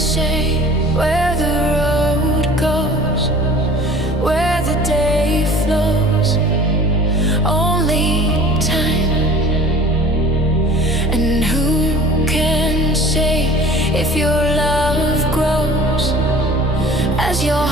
say where the road goes, where the day flows? Only time. And who can say if your love grows as your